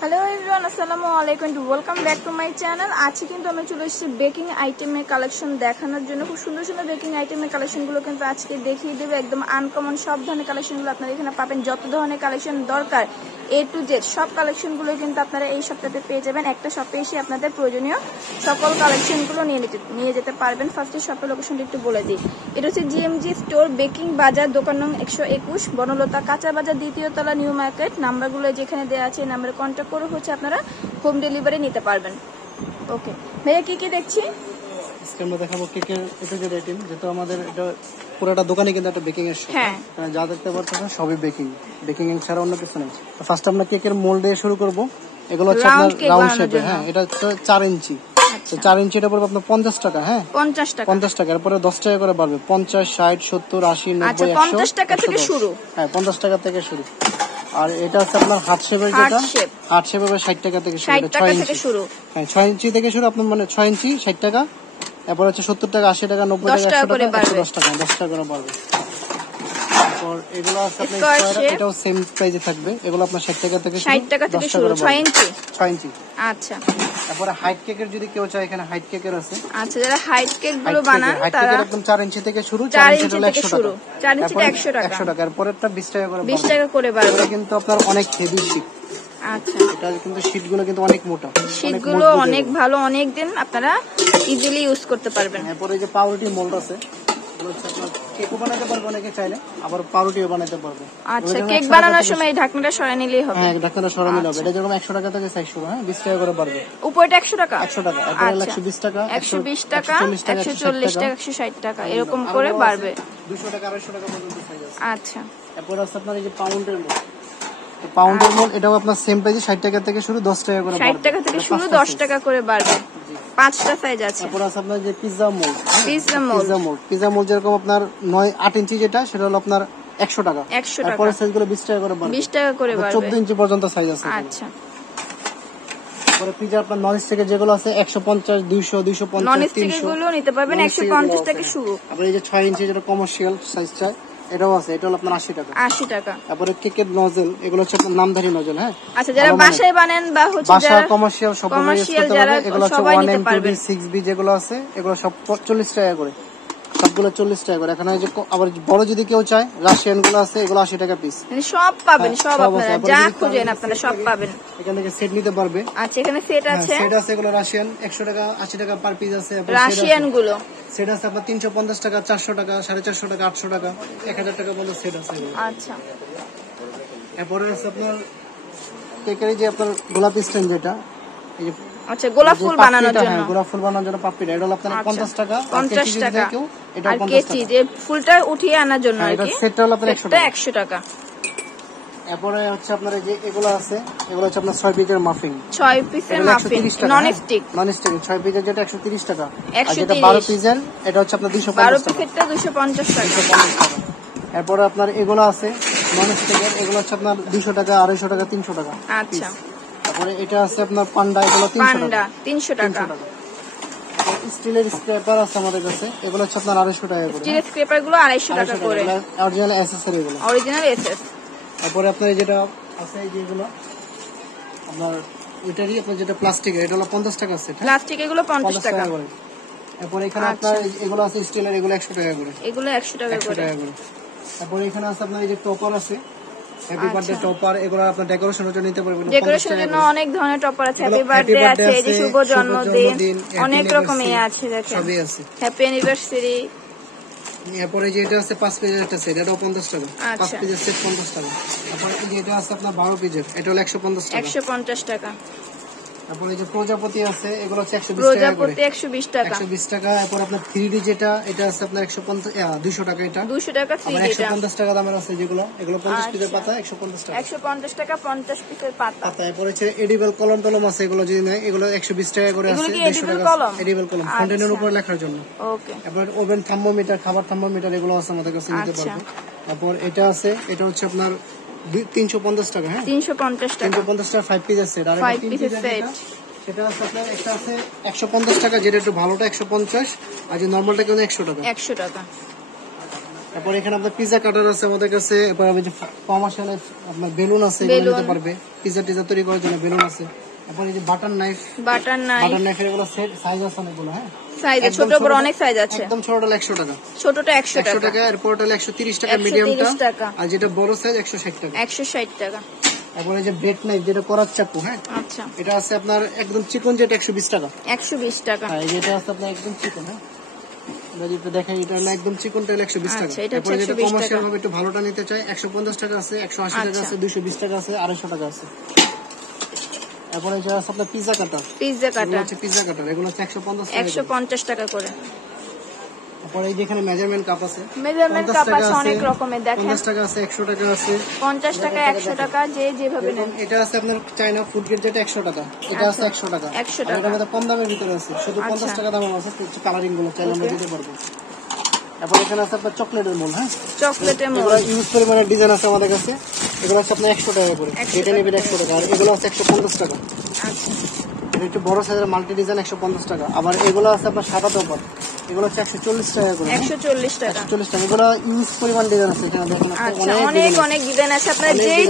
Hello everyone, আসসালামু আলাইকুম, welcome back to my channel. আজকে কিন্তু আমি চলে এসেছি বেকিং আইটেমের কালেকশন দেখানোর জন্য। খুব সুন্দর সুন্দর বেকিং আইটেমের কালেকশনগুলো কিন্তু আজকে দেখিয়ে দেবে। একদম আনকমন সব ধরনের কালেকশনগুলো আপনারা এখানে পাবেন। যত ধরনের কালেকশন দরকার A to Z সব কালেকশনগুলো কিন্তু আপনারা এই সপ্তাহে পেয়ে যাবেন। একটা শপে এসে আপনাদের প্রয়োজনীয় সকল কালেকশনগুলো নিয়ে যেতে পারবেন। ফার্স্টে শপের লোকেশনটা একটু বলে দিই। এটা হচ্ছে জিএমজি স্টোর, বেকিং বাজার, দোকান নং 121, বনলতা কাঁচা বাজার, দ্বিতীয় তলা, নিউ মার্কেট। নাম্বারগুলো যেখানে দেওয়া আছে এই নাম্বারে কন্ট্যাক্ট করে হচ্ছে আপনারা হোম ডেলিভারি নিতে পারবেন। ওকে ভাইয়া, কি কি দেখছি আমরা দেখাবো কেকের এটা যে আইটেম, যেটা আমাদের এটা পুরোটা দোকানে কিন্তু একটা বেকিং এর শপ। হ্যাঁ, যা দেখতে পাচ্ছেন সবই বেকিং এর ছাড়া অন্য কিছু নেই। ফার্স্ট আমরা কেকের মোল্ড দিয়ে শুরু করব। এগুলো হচ্ছে আপনার রাউন্ড শেপে। হ্যাঁ, এটা হচ্ছে 4 ইঞ্চি। তো 4 ইঞ্চিটা পড়বে আপনার 50 টাকা। হ্যাঁ, 50 টাকা। এরপরে 10 টাকা করে বাড়বে। 50, 60, 70, 80, 90, 100। 50 টাকা থেকে শুরু। হ্যাঁ, 50 টাকা থেকে শুরু। আর এটা হচ্ছে আপনার হাত শেপের, যেটা হাত শেপ হবে 60 টাকা থেকে শুরু। 6 ইঞ্চি থেকে শুরু। হ্যাঁ, 6 ইঞ্চি থেকে শুরু। আপনার মানে 6 ইঞ্চি 60 টাকা। এরপর হচ্ছে 70 টাকা, 80 টাকা, 90 টাকা, 100 টাকা, 110 টাকা, 10 টাকা করে বাড়বে। তারপর এগুলো আছে আপনার স্কয়ার, এটাও সেম প্রাইসে থাকবে। এগুলো আপনার 60 টাকা থেকে 60 টাকা থেকে শুরু। 6 ইঞ্চি। 6 ইঞ্চি। আচ্ছা, তারপরে হাইট কেকের যদি কেউ চায়, এখানে হাইট কেকের আছে। আচ্ছা, যারা হাইট কেক গুলো বানান তারা একদম 4 ইঞ্চি থেকে শুরু। 4 ইঞ্চি থেকে শুরু। 4 ইঞ্চিতে 100 টাকা। 100 টাকা। এরপরটা 20 টাকা করে। 20 টাকা করে বাড়বে। কিন্তু আপনার অনেক হেভি শীট। আচ্ছা, এটা কিন্তু শীটগুলো কিন্তু অনেক মোটা। শীটগুলো অনেক ভালো, অনেক দিন আপনারা ইজিলি ইউজ করতে পারবেন। এরপরে যে পাউরুটি মোল্ড আছে, এগুলো হচ্ছে আপনার কেকও বানাতে পারবে অনেকে চাইলে, আবার পাউরুটিও বানাতে পারবে। আচ্ছা, কেক বানানোর সময় এই ঢাকনাটা সরাই নিলেই হবে। হ্যাঁ, ঢাকনাটা সরাই নিলে হবে। এটা যেরকম 100 টাকা থেকে সাইজ শুরু। হ্যাঁ, 20 টাকা করে বাড়বে। উপরটা 100 টাকা। 100 টাকা। এরপরে 120 টাকা, 120 টাকা, 140 টাকা, 160 টাকা, এরকম করে বাড়বে। 200 টাকা, 250 টাকা পর্যন্ত সাইজ আছে। আচ্ছা, এরপর আছে আপনার এই যে পাউন্ডের মোল্ড। পাউন্ডের মোল্ড এটাও আপনার সেম প্রাইসে 60 টাকা থেকে শুরু, 10 টাকা করে বাড়বে। 60 টাকা থেকে শুরু, 10 টাকা করে বাড়বে। 5টা সাইজ আছে। এরপর আছে আপনার যে পিজ্জা মোল্ড। পিজ্জা মোল্ড যেরকম আপনার 8 ইঞ্চি যেটা, সেটা হলো আপনার 100 টাকা। 100 টাকা। এরপর সাইজগুলো 20 টাকা করে বাড়বে। 20 টাকা করে বাড়বে। 14 ইঞ্চি পর্যন্ত সাইজ আছে। আচ্ছা, পরে পিজ্জা আপনার নন স্টিক যেগুলো আছে 150, 200, 250, নন স্টিক গুলো নিতে পারবেন 150 থেকে শুরু। আবার এই যে 6 ইঞ্চি যেটা কমার্শিয়াল সাইজ চাই, এটাও আছে। এটা হলো আপনার 80 টাকা। 80 টাকা। তারপরে কেকের নজল, এগুলো হচ্ছে আপনার নামধারী নজল। হ্যাঁ, আচ্ছা, যারা বাসায় বানান বা হচ্ছে যারা কমার্শিয়াল সব ইউজ করতে পারবে। এগুলো হচ্ছে 1M2B 6B যেগুলো আছে, এগুলো সব 40 টাকা করে। সবগুলো 40 টাকা করে। এখানে যে আবার বড় যদি কেউ চায়, রাশিয়ান গুলো আছে, এগুলো 80 টাকা পিস। মানে সব পাবেন, সব আপনারা যা খুঁজেন আপনারা সব পাবেন। এখান থেকে সেট নিতে পারবে। আচ্ছা, এখানে সেট আছে। সেট আছে, এগুলো রাশিয়ান 100 টাকা, 80 টাকা পার পিস আছে। রাশিয়ান গুলো সেট আছে আপনার 350 টাকা, 400 টাকা, 450 টাকা, 800 টাকা, 1000 টাকা পর্যন্ত সেট আছে। আচ্ছা, এরপরে আছে আপনার কেকের যে আপনার গোলাপি স্ট্যান্ড, যেটা এই যে আচ্ছা, গোলাপ ফুল বানানোর জন্য, গোলাপ ফুল বানানোর জন্য পাপড়িটা, এটা হলো আপনার 50 টাকা। 50 টাকা। এটা আর কেচি যে ফুলটা উঠিয়ে আনার জন্য আর কি, সেটটা হলো আপনার 100 টাকা। 100 টাকা। এরপরে হচ্ছে আপনার এই যে এগুলো আছে, এগুলো হচ্ছে আপনার 6 পিসের মাফিন। 6 পিসের মাফিন নন স্টিক। 6 পিসের যেটা 130 টাকা। আর যেটা 12 পিসের এটা হচ্ছে আপনার 250 টাকা। 12 পিসেরটা 250 টাকা। এরপরে আপনার এগুলো আছে নন স্টিকের, এগুলো হচ্ছে আপনার 200 টাকা, 250 টাকা, 300 টাকা। আচ্ছা, তারপরে এটা আছে আপনার পান্ডা, এগুলো 300 টাকা। 300 টাকা। স্টিলের স্ক্র্যাপার আছে আমাদের কাছে, এগুলো হচ্ছে আপনার 250 টাকা করে। স্টিলের স্ক্র্যাপার গুলো 250 টাকা করে। অরিজিনাল অ্যাক্সেসরি গুলো। Original SS. তারপরে আপনার যেটা আছে এই যেগুলো আপনার ওইটারই আপনার যেটা প্লাস্টিকের, এটা হলো 50 টাকা সেট। প্লাস্টিক এগুলো 50 টাকা করে। এরপর এখানে আপনার এগুলো আছে স্টিলের, এগুলো 100 টাকা করে। এগুলো 100 টাকা করে। তারপর এখানে আছে আপনার এই যে টপার আছে, হ্যাপি বার্থডে টপার, এগুলো আপনার ডেকোরেশনের জন্য নিতে পারবেন। ডেকোরেশনের জন্য অনেক ধরনের টপার আছে। হ্যাপি বার্থডে আছে, এই যে শুভ জন্মদিন, অনেক রকমের আছে। দেখেন, সবই আছে। Happy anniversary. এরপরে যে এটা আছে 5 পিসের একটা সেট, এটাও 50 টাকা। 5 পিসের সেট 50 টাকা। তারপরে এই যে এটা আছে আপনার 12 পিসের, এটা হলো 150 টাকা। 150 টাকা। তারপরে এই যে প্রজাপতি আছে, এগুলো হচ্ছে 120 টাকা করে। প্রজাপতি 120 টাকা। 120 টাকা। এরপর আপনার 3D যেটা, এটা আছে আপনার 200 টাকা। এটা 200 টাকা 3D। 150 টাকা দামের আছে যেগুলো, এগুলো 50 পিসের পাতা 150 টাকা। 150 টাকা 50 পিসের পাতা। এরপর হচ্ছে এডিবল কলম টলম আছে, এগুলো যদি নেয় এগুলো 120 টাকা করে আছে। 200 টাকা এডিবল কলম, ফাউন্টেনের উপর লেখার জন্য। ওকে। এরপর ওভেন থার্মোমিটার, খাবার থার্মোমিটার, এগুলো আছে আমাদের কাছে, নিতে পারবে। তারপর এটা আছে, এটা হচ্ছে আপনার 350 টাকা। হ্যাঁ, 350 টাকা। 350 টাকা 5 পিসের সেট। আর 5 পিসের সেট, সেটা আছে আপনার একটা আছে 150 টাকা, যেটা একটু ভালোটা 150, আর যে নরমালটা কিন্তু 100 টাকা। 100 টাকা। তারপর এখানে আপনার পিজা কাটার আছে আমাদের কাছে, এরপর কমার্শিয়াল আপনার বেলুন আছে, এগুলো নিতে পারবে, পিজা টিজা তৈরি করার জন্য বেলুন আছে। তারপর এই যে বাটার নাইফের এগুলো সেট সাইজ আছে অনেকগুলো, হ্যাঁ সাইজ ছোট বড় অনেক সাইজ আছে। একদম ছোটটা 100 টাকা, ছোটটা 100 টাকা, এরপরটা 130 টাকা মিডিয়ামটা, আর যেটা বড় সাইজ 160 টাকা। 160 টাকা। তারপরে যে ব্রেড নাইফ যেটা করার চাকু, হ্যাঁ আচ্ছা এটা আছে আপনার একদম চিকন, যেটা 120 টাকা। 120 টাকা। হ্যাঁ যেটা আছে আপনার একদম চিকন, হ্যাঁ যেটা দেখেন এটা হলো একদম চিকনটা 120 টাকা। আচ্ছা, এটা তারপরে যেটা কমার্শিয়াল ভাবে একটু ভালোটা নিতে চাই 150 টাকা আছে, 180 টাকা আছে, 220 টাকা আছে, 250 টাকা আছে। তারপরে যে আছে আপনার পিজা কাটার, এগুলো হচ্ছে 150 টাকা করে। তারপরে এই যেখানে মেজারমেন্ট কাপ আছে, মেজারমেন্ট কাপ আছে অনেক রকমের, দেখেন 50 টাকা আছে, 100 টাকা আছে, 50 টাকা 100 টাকা, যে যেভাবে নেন। এটা আছে আপনার চায়না ফুড গ্রেড, যেটা 100 টাকা, এটা আছে 100 টাকা। 100 টাকা। এটার মধ্যে কম দামের ভিতরে আছে, শুধু 50 টাকা দাম আছে, কালারিং গুলো চাইলে আমরা দিতে পারবো। তারপর এখানে আছে আপনার চকলেটের মোল, হ্যাঁ চকলেটের মোল, এগুলো ইউজ পরিমাণে ডিজাইন আছে আমাদের কাছে, এগুলো আছে আপনার 100 টাকা করে, এটা নেবেন 100 টাকা, আর এগুলো আছে 150 টাকা। আচ্ছা এটা একটু বড় সাইজের মাল্টি ডিজাইন 150 টাকা। আবার এগুলো আছে আপনার সাদা টপার, এগুলো হচ্ছে 140 টাকা করে, 140 টাকা। 140 টাকা। এগুলো ইউজ পরিমাণ ডিজাইন আছে, এখানে দেখেন আচ্ছা অনেক ডিজাইন আছে, আপনারা যেই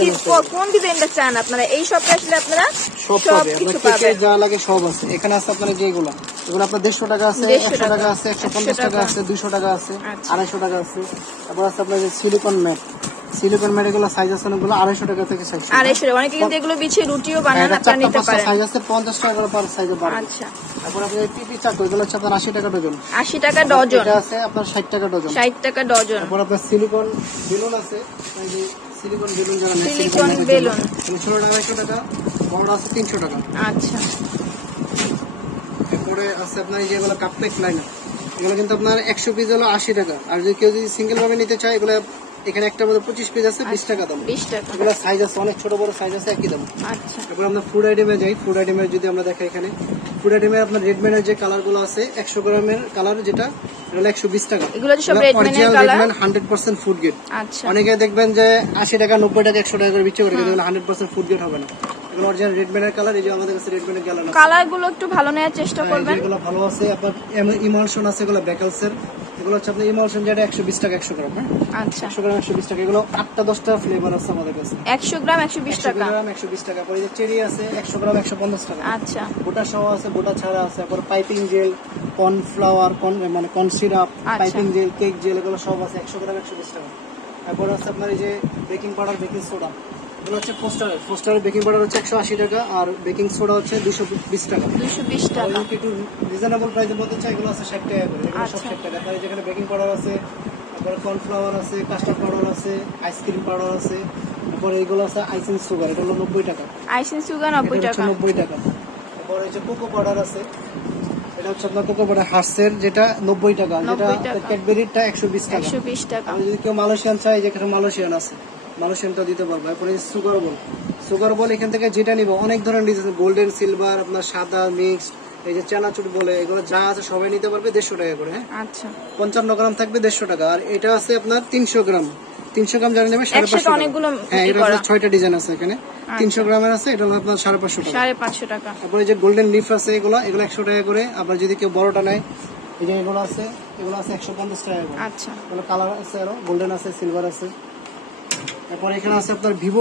কোন ডিজাইনটা চান আপনারা এই শপে আসলে আপনারা সব কিছু পাবেন, যা লাগে সব আছে এখানে। আছে আপনার যেগুলো, এগুলো আপনার 150 টাকা আছে, 100 টাকা আছে, 150 টাকা আছে, 200 টাকা আছে, 250 টাকা আছে। তারপর আছে আপনার যে সিলিকন ম্যাট এগুলো সাইজ আছে অনেকগুলো, 250 টাকা থেকে 250। অনেকে কিন্তু এগুলো বিছিয়ে রুটিও বানান, আপনারা নিতে পারেন। সাইজ আছে 50 টাকা করে পার সাইজে পাবেন। আচ্ছা তারপর আপনার এই পিপি চাকু, এগুলো হচ্ছে আপনার 80 টাকা ডজন, 80 টাকা ডজন। এটা আছে আপনার 60 টাকা ডজন, 60 টাকা ডজন। তারপর আপনার সিলিকন বেলুন আছে, এই যে সিলিকন বেলুন যারা নেয়, সিলিকন বেলুন 16 টাকা, 100 টাকা, বড় আছে 300 টাকা। আচ্ছা এরপরে আছে আপনার এই যে এগুলো কাপকেক লাইনার, এগুলো কিন্তু আপনার 100 পিস হলো 80 টাকা, আর যদি কেউ যদি সিঙ্গেল ভাবে নিতে চায়, এগুলো এখানে একটার মধ্যে 25 পিস আছে, 20 টাকা দাম। 20 টাকা। এগুলো সাইজ আছে অনেক ছোট বড় সাইজ আছে, একই দাম। আচ্ছা তারপর আমরা ফুড আইটেমে যাই। ফুড আইটেমে যদি আমরা দেখাই, এখানে ফুড আইটেমে আপনার রেডম্যানের যে কালার গুলো আছে, 100 গ্রামের কালার যেটা, এটা হলো 120 টাকা। এগুলো সব রেডম্যানের কালার, 100% ফুড গ্রেড। আচ্ছা অনেকে দেখবেন যে 80 টাকা 90 টাকা 100 টাকা করে বিক্রি করে, কিন্তু 100% ফুড গ্রেড হবে না। এগুলো অরিজিনাল রেডম্যানের কালার। এই যে আমাদের কাছে রেডম্যানের কালার গুলো একটু ভালো নেওয়ার চেষ্টা করবেন, এগুলো ভালো আছে। আপনার ইমালশন আছে, এগুলো বেকালসের, এগুলো হচ্ছে আপনার ইমালশন, যেটা 120 টাকা 100 গ্রাম, হ্যাঁ আচ্ছা 100 গ্রাম 120 টাকা। এগুলো 8টা 10টা ফ্লেভার আছে আমাদের কাছে, 100 গ্রাম 120 টাকা, 120 টাকা। পরে যে চেরি আছে 100 গ্রাম 150 টাকা। আচ্ছা গোটা সহ আছে, গোটা ছাড়া আছে। তারপর পাইপিং জেল, কর্নফ্লাওয়ার, মানে corn syrup, piping jail, cake jail, এগুলো সব আছে 100 গ্রাম 120 টাকা। তারপর আছে আপনার এই যে বেকিং পাউডার, বেকিং সোডা, এগুলো হচ্ছে পোস্টারের বেকিং পাউডার হচ্ছে 180 টাকা, আর বেকিং সোডা হচ্ছে 220 টাকা। 220 টাকা। একটু রিজনেবল প্রাইসের মধ্যে চাই, এগুলো আছে 60 টাকা করে, এগুলো সব 60 টাকা। তাই যেখানে বেকিং পাউডার আছে, তারপরে কর্নফ্লাওয়ার আছে, কাস্টার্ড পাউডার আছে, আইসক্রিম পাউডার আছে, তারপরে এগুলো আছে আইসিং সুগার, এটা হলো 90 টাকা। আইসিং সুগার 90 টাকা। 90 টাকা। তারপরে এই যে কোকো পাউডার আছে, এটা হচ্ছে আপনার কোকো পাউডার হার্সের, যেটা 90 টাকা, যেটা ক্যাডবেরিটা 120 টাকা। 120 টাকা। আর যদি কেউ মালয়েশিয়ান চাই, যেখানে মালয়েশিয়ান আছে, মালয়েশিয়ানটা দিতে পারবো। এরপরে সুগার বল এখান থেকে যেটা নিব, অনেক ধরনের ডিজাইন, গোল্ডেন, সিলভার, আপনার সাদা মিক্সড, এই যে চানাচুর বলে, এগুলো যা আছে সবাই নিতে পারবে 150 টাকা করে, হ্যাঁ আচ্ছা 55 গ্রাম থাকবে 150 টাকা। আর এটা আছে আপনার 300 গ্রাম যারা নেবে 550 টাকা। হ্যাঁ এটা 6টা ডিজাইন আছে এখানে, 300 গ্রামের আছে, এটা হলো আপনার 550 টাকা। 550 টাকা। তারপরে যে গোল্ডেন লিফ আছে, এগুলো 100 টাকা করে। আবার যদি কেউ বড়টা নেয়, এই যে এগুলো আছে 150 টাকা করে। আচ্ছা এগুলো কালার আছে, আরো গোল্ডেন আছে, সিলভার আছে। তারপরে এখানে আছে আপনার ভিভো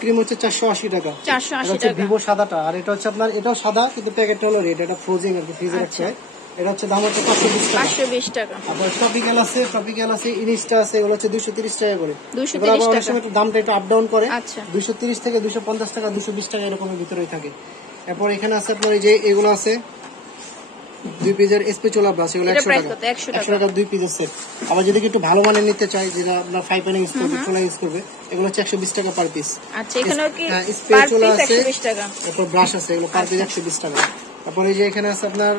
ক্রিম হচ্ছে 480 টাকা। 480 টাকা। ভিভো সাদাটা, আর এটা হচ্ছে আপনার, এটাও সাদা কিন্তু প্যাকেটটা হলো রেড, এটা ফ্রোজিং আর কি, ফ্রিজে রাখতে হয়। এটা হচ্ছে দাম হচ্ছে 520 টাকা। আবার টপিক্যাল আছে, ইনিস্টা আছে, এগুলো হচ্ছে 230 টাকা করে। 230 টাকা। একটু দামটা একটু আপ ডাউন করে, আচ্ছা 230 থেকে 250 টাকা, 220 টাকা এরকমের ভিতরেই থাকে। এরপর এখানে আছে আপনার এই যে এগুলো আছে 2 পিসের স্পেচুলা ব্রাশ, এগুলো 100 টাকা 2 পিসের সেট। আবার যদি একটু ভালো মানের নিতে চাই, যেটা আপনার 5 প্যান ইউজ করবে, চুলা ইউজ করবে, এগুলো হচ্ছে 120 টাকা পার পিস। আচ্ছা এখানেও কি স্পেচুলা আছে, 120 টাকা। এরপর ব্রাশ আছে, এগুলো পার পিস 120 টাকা। তারপর এই যে এখানে আছে আপনার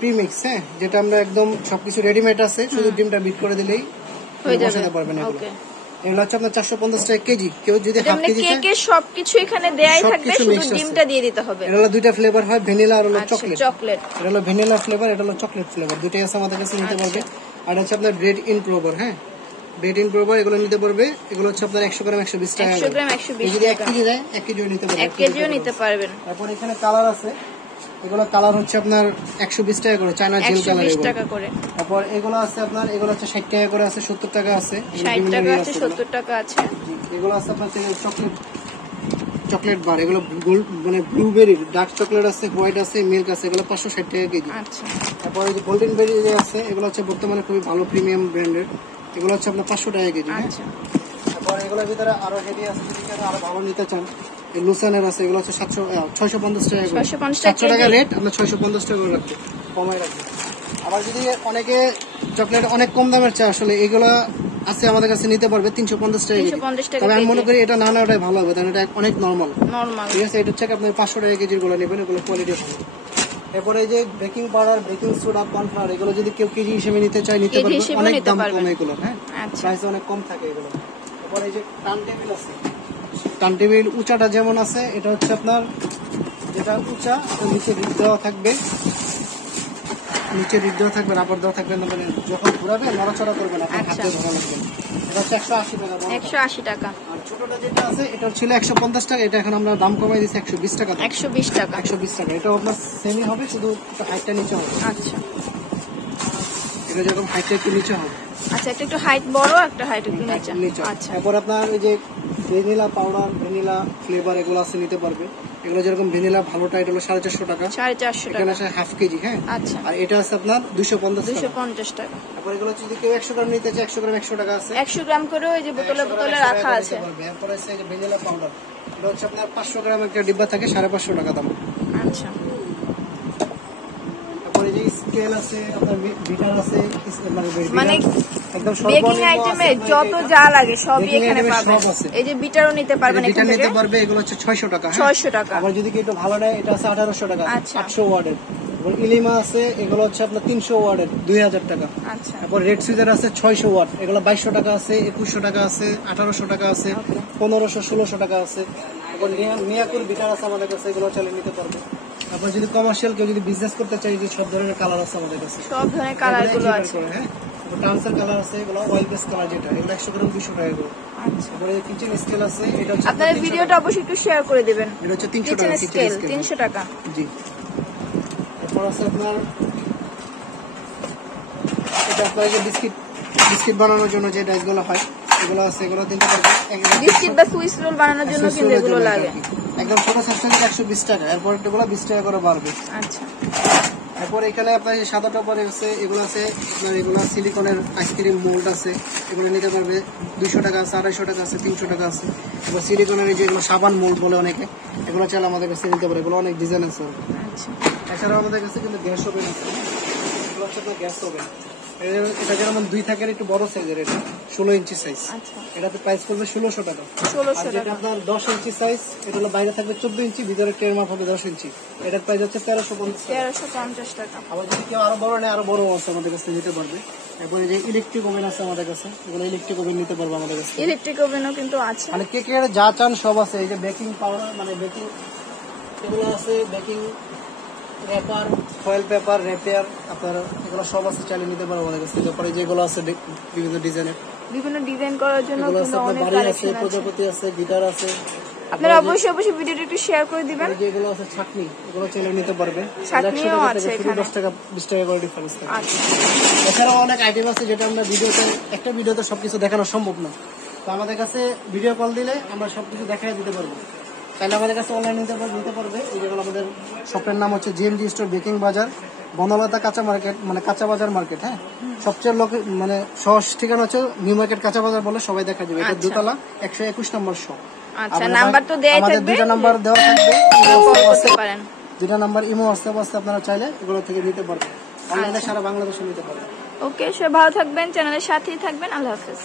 প্রিমিক্স, হ্যাঁ যেটা আমরা একদম সবকিছু রেডিমেড আছে, শুধু ডিমটা বিট করে দিলেই হয়ে যাবে, পারবেন এগুলো। এগুলো হচ্ছে আপনার 450 টাকা কেজি। কেউ যদি হাফ কেজি চায়, কেকের সবকিছু এখানে দেয়াই থাকবে, শুধু ডিমটা দিয়ে দিতে হবে। এটা হলো দুইটা ফ্লেভার হয়, ভ্যানিলা আর হলো চকলেট। এটা হলো ভ্যানিলা ফ্লেভার, এটা হলো চকলেট ফ্লেভার, দুটোই আছে আমাদের কাছে, নিতে পারবে। আর হচ্ছে আপনার ব্রেড ইন প্রোভার, হ্যাঁ ব্রেড ইন প্রোভার, এগুলো নিতে পারবে। এগুলো হচ্ছে আপনার 100 গ্রাম 120 টাকা। 100 গ্রাম 120 যদি 1 টাকা। কেজি দেয়, 1 কেজিও নিতে পারবে, 1 কেজিও নিতে পারবেন। তারপর এখানে কালার আছে, এগুলো কালার হচ্ছে আপনার 120 টাকা করে, চায়না জেল কালার। 120 টাকা করে। তারপর এগুলো আছে আপনার, এগুলো হচ্ছে 60 টাকা করে আছে, 70 টাকা আছে, 60 টাকা আছে, 70 টাকা আছে। এগুলো আছে আপনার চকলেট বার, এগুলো মানে ব্লুবেরি ডার্ক চকলেট আছে, হোয়াইট আছে, মিল্ক আছে, এগুলো 560 টাকা কেজি। আচ্ছা। তারপর এই যে গোল্ডেন বেরি যে আছে, এগুলো হচ্ছে বর্তমানে খুবই ভালো প্রিমিয়াম ব্র্যান্ডের, এগুলো হচ্ছে আপনার 500 টাকা কেজি। আচ্ছা। তারপর এগুলোর ভিতরে আরো হেভি আছে, যদি কেউ আরো ভালো নিতে চান, এই লুসানের আছে, এগুলো হচ্ছে 650 টাকা করে। 700 টাকা রেট, আমরা 650 টাকা করে রাখবো, কমাই রাখবো। আবার যদি অনেকে চকলেট অনেক কম দামের চায়, আসলে এগুলা আছে আমাদের কাছে, নিতে পারবে 350 টাকা কেজি। তবে আমি মনে করি এটা না নেওয়াটাই ভালো হবে, কারণ এটা অনেক নরমাল। ঠিক আছে, এটা হচ্ছে আপনি 500 টাকা কেজির গুলো নেবেন, এগুলো কোয়ালিটি ভালো। এরপরে এই যে baking powder, baking soda, cornflour, এগুলো যদি কেউ কেজি হিসেবে নিতে চায় নিতে পারবে, অনেক দাম কম এগুলো। হ্যাঁ, প্রাইস অনেক কম থাকে এগুলো। এরপরে এই যে টার্ন টেবিল আছে, টার্ন টেবিল উঁচাটা যেমন আছে, এটা হচ্ছে আপনার যেটা উঁচা, নিচে রিড দেওয়া থাকবে, নিচে রিড দেওয়া থাকবে, রাবার দেওয়া থাকবে, মানে যখন ঘুরাবে নড়াচড়া করবে না, আপনার হাতে ধরা লাগবে। এটা হচ্ছে 180 টাকা। 180 টাকা। আর ছোটটা যেটা আছে, এটা ছিল 150 টাকা, এটা এখন আমরা দাম কমাই দিয়েছি 120 টাকা। 120 টাকা। 120 টাকা। এটা আপনার সেমি হবে, শুধু হাইটটা নিচে হবে। আচ্ছা। এটা যেরকম হাইটটা একটু নিচে হবে। আচ্ছা, একটা একটু হাইট বড়, একটা হাইট একটু নিচে। আচ্ছা। তারপর আপনার ওই যে ভ্যানিলা পাউডার, ভ্যানিলা ফ্লেভার, এগুলো আছে, নিতে পারবে। এগুলো যেরকম ভ্যানিলা ভালোটা, এটা হলো 450 টাকা। 450 টাকা। এখানে আছে হাফ কেজি। হ্যাঁ, আচ্ছা। আর এটা আছে আপনার 250 টাকা। তারপর এগুলো যদি কেউ 100 গ্রাম নিতে চায়, 100 গ্রাম 100 টাকা আছে। 100 গ্রাম করে ওই যে বোতলে রাখা আছে। এরপর আছে এই যে ভ্যানিলা পাউডার, এটা হচ্ছে আপনার 500 গ্রাম একটা ডিব্বা থাকে, 550 টাকা দাম। আচ্ছা। তারপর এই যে স্কেল আছে, আপনার বিটার আছে, মানে একদম বেকিং আইটেমে যত যা লাগে সবই এখানে পাবেন। এই যে বিটারও নিতে পারবেন, এখান থেকে নিতে পারবে। এগুলো হচ্ছে 600 টাকা। 600 টাকা। আবার যদি কেউ একটু ভালো নেয়, এটা আছে 1800 টাকা, 800 ওয়াটের। এবং ইলিমা আছে, এগুলো হচ্ছে আপনার 300 ওয়াটের, 2000 টাকা। আচ্ছা। তারপর রেড সুইজার আছে 600 ওয়াট, এগুলো 2200 টাকা আছে, 2100 টাকা আছে, 1800 টাকা আছে, 1500, 1600 টাকা আছে। তারপর মিয়াকুর বিটার আছে আমাদের কাছে, এগুলো চালিয়ে নিতে পারবে। তারপর যদি কমার্শিয়াল কেউ যদি বিজনেস করতে চাই, যে সব ধরনের কালার আছে আমাদের কাছে, সব ধরনের কালার গুলো আছে। হ্যাঁ, টার্মসের কালার আছে, এগুলো অয়েল বেস কালার, যেটা এগুলো 100 গ্রাম 200 টাকা করে। আচ্ছা। তারপরে কিচেন স্কেল আছে, এটা হচ্ছে আপনাদের ভিডিওটা অবশ্যই একটু শেয়ার করে দিবেন। এটা হচ্ছে 300 টাকা কিচেন স্কেল, 300 টাকা। জি। তারপর আছে আপনার এটা আপনার যে বিস্কিট বানানোর জন্য যে ডাইসগুলো হয়, এগুলো আছে, এগুলো দিতে পারবে। বিস্কিট বা সুইস রোল বানানোর জন্য কিন্তু এগুলো লাগে। একদম ছোট সাইজটা 120 টাকা, এরপর এগুলো 20 টাকা করে বাড়বে। আচ্ছা। এরপর এখানে আপনার সাদা টপারে আছে, এগুলো আছে আপনার, এগুলো সিলিকনের আইসক্রিম মোল্ড আছে, এগুলো নিতে পারবে 200 টাকা আছে, 250 টাকা আছে, 300 টাকা আছে। এবার সিলিকনের যেগুলো সাবান মোল্ড বলে অনেকে, এগুলো চাইলে আমাদের কাছে নিতে পারে, এগুলো অনেক ডিজাইন আছে। আচ্ছা। এছাড়াও আমাদের কাছে কিন্তু গ্যাস ওভেন আছে, এগুলো হচ্ছে আপনার গ্যাস ওভেন। এটা যেমন 2 থাকের একটু বড় সাইজের, এটা 16 ইঞ্চি সাইজ। এটাতে প্রাইস পড়বে 1600 টাকা। 1600 টাকা। আপনার 10 ইঞ্চি সাইজ, এটা হলো বাইরে থাকবে 14 ইঞ্চি, ভিতরে ট্রের মাপ হবে 10 ইঞ্চি। এটার প্রাইস হচ্ছে 1350 টাকা। আবার যদি কেউ আরো বড় নেয়, আরো বড় আছে আমাদের কাছে নিতে পারবে। এরপরে যে ইলেকট্রিক ওভেন আছে আমাদের কাছে, এগুলো ইলেকট্রিক ওভেন নিতে পারবে আমাদের কাছে। ইলেকট্রিক ওভেনও কিন্তু আছে, মানে কে যা চান সব আছে। এই যে বেকিং পাউডার, মানে বেকিং এগুলো আছে, বেকিং রেপার, ফয়েল পেপার, রেপিয়ার, আপনার এগুলো সব আছে, চালিয়ে নিতে পারবো আমাদের কাছে। তারপরে যেগুলো আছে বিভিন্ন ডিজাইনের, বিভিন্ন ডিজাইন করার জন্য কিন্তু অনেক কালেকশন আছে, প্রজাপতি আছে, গিটার আছে। আপনারা অবশ্যই ভিডিওটা একটু শেয়ার করে দিবেন। যেগুলো আছে ছাকনি, এগুলো চালিয়ে নিতে পারবে। ছাকনিও আছে এখানে, 10 টাকা 20 টাকা করে ডিফারেন্স থাকে। আচ্ছা। এছাড়াও অনেক আইটেম আছে, যেটা আমরা একটা ভিডিওতে সবকিছু দেখানো সম্ভব না। তো আমাদের কাছে ভিডিও কল দিলে আমরা সবকিছু দেখাই দিতে পারবো। তাহলে আমাদের কাছে অনলাইন নিতে পারবে। এই যেগুলো আমাদের শপের নাম হচ্ছে জিএমজি স্টোর বেকিং বাজার, বনলতা কাঁচা মার্কেট, মানে কাঁচা বাজার মার্কেট। হ্যাঁ, সবচেয়ে মানে সহজ ঠিকানা হচ্ছে নিউ মার্কেট কাঁচা বাজার বলে সবাই দেখা যাবে। এটা দোতলা 121 নম্বর শপ। আচ্ছা, নাম্বার তো দেয়া থাকবে, আমাদের দুটো নাম্বার দেওয়া থাকবে, দুটো নাম্বার ইমো হোয়াটসঅ্যাপ আছে, আপনারা চাইলে এগুলো থেকে নিতে পারবেন। অনলাইনে সারা বাংলাদেশে নিতে পারবেন। ওকে, সবাই ভালো থাকবেন, চ্যানেলের সাথেই থাকবেন। আল্লাহ হাফেজ।